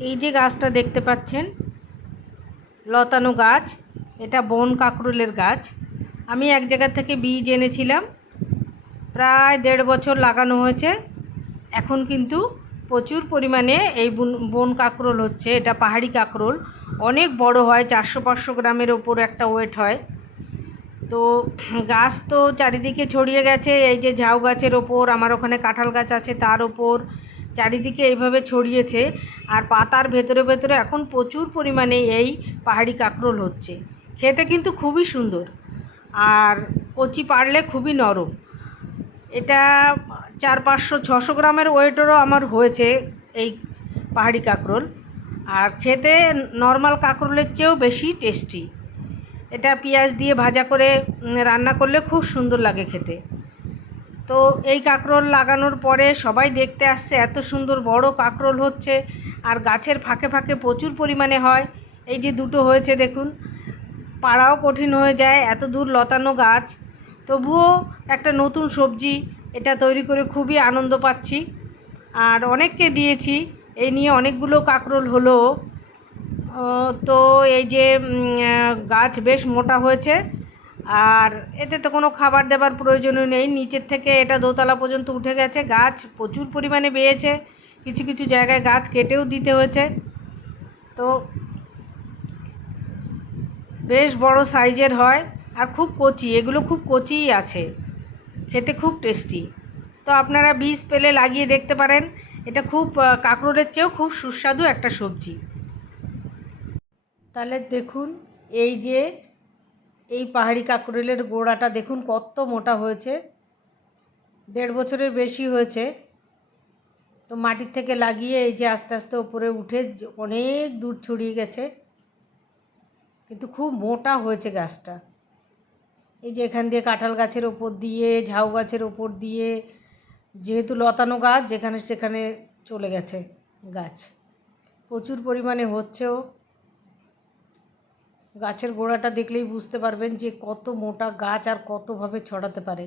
এই যে গাছটা দেখতে পাচ্ছেন, লতানো গাছ, এটা বন কাকরুলের গাছ। আমি এক জায়গা থেকে বীজ এনেছিলাম, প্রায় দেড় বছর লাগানো হয়েছে। এখন কিন্তু প্রচুর পরিমাণে এই বন- কাকরোল হচ্ছে, এটা পাহাড়ি কাকরোল। অনেক বড় হয়, চারশো পাঁচশো গ্রামের ওপর একটা ওয়েট হয়। তো গাছ তো চারিদিকে ছড়িয়ে গেছে, এই যে ঝাউ গাছের ওপর, আমার ওখানে কাঁঠাল গাছ আছে তার ওপর, চারিদিকে এইভাবে ছড়িয়েছে। আর পাতার ভেতরে ভেতরে এখন প্রচুর পরিমাণে এই পাহাড়ি কাঁকরোল হচ্ছে। খেতে কিন্তু খুবই সুন্দর। আর কচি পারলে খুবই নরম। এটা চার পাঁচশো, ছশো গ্রামের ওয়েটেরও আমার হয়েছে এই পাহাড়ি কাঁকরোল। আর খেতে নর্মাল কাঁকরোলের চেয়েও বেশি টেস্টি এটা পেঁয়াজ দিয়ে ভাজা করে রান্না করলে খুব সুন্দর লাগে খেতে। তো এই কাঁকরোল লাগানোর পরে সবাই দেখতে আসছে, এত সুন্দর বড় কাঁকরোল হচ্ছে। আর গাছের ফাঁকে ফাঁকে প্রচুর পরিমাণে হয়। এই যে দুটো হয়েছে, দেখুন। পাড়াও কঠিন হয়ে যায়, এত দূর লতানো গাছ। তবুও একটা নতুন সবজি, এটা তৈরি করে খুবই আনন্দ পাচ্ছি। আর অনেককে দিয়েছি এই নিয়ে অনেকগুলো কাকরোল হলো। তো এই যে গাছ বেশ মোটা হয়েছে। আর এতে তো কোনো খাবার দেবার প্রয়োজনই নেই। নিচের থেকে এটা দোতলা পর্যন্ত উঠে গেছে। গাছ প্রচুর পরিমাণে বেয়েছে কিছু কিছু জায়গায় গাছ কেটেও দিতে হয়েছে। তো বেশ বড় সাইজের হয় আর খুব কচি, এগুলো খুব কচিই আছে। খেতে খুব টেস্টি। তো আপনারা বীজ পেলে লাগিয়ে দেখতে পারেন। এটা খুব কাঁকরোলের চেয়েও খুব সুস্বাদু একটা সবজি। তাহলে দেখুন, এই যে, এই পাহাড়ি কাঁকরোলের গোড়াটা দেখুন কত মোটা হয়েছে। দেড় বছরের বেশি হয়েছে। তো মাটির থেকে লাগিয়ে এই যে আস্তে আস্তে ওপরে উঠে অনেক দূর ছড়িয়ে গেছে। কিন্তু খুব মোটা হয়েছে গাছটা। এই যে এখান দিয়ে কাঁঠাল গাছের ওপর দিয়ে, ঝাউ গাছের ওপর দিয়ে, যেহেতু লতানো গাছ, যেখানে সেখানে চলে গেছে গাছ। প্রচুর পরিমাণে হচ্ছেও। গাছের গোড়াটা দেখলেই বুঝতে পারবেন যে কত মোটা গাছ আর কতভাবে ছড়াতে পারে।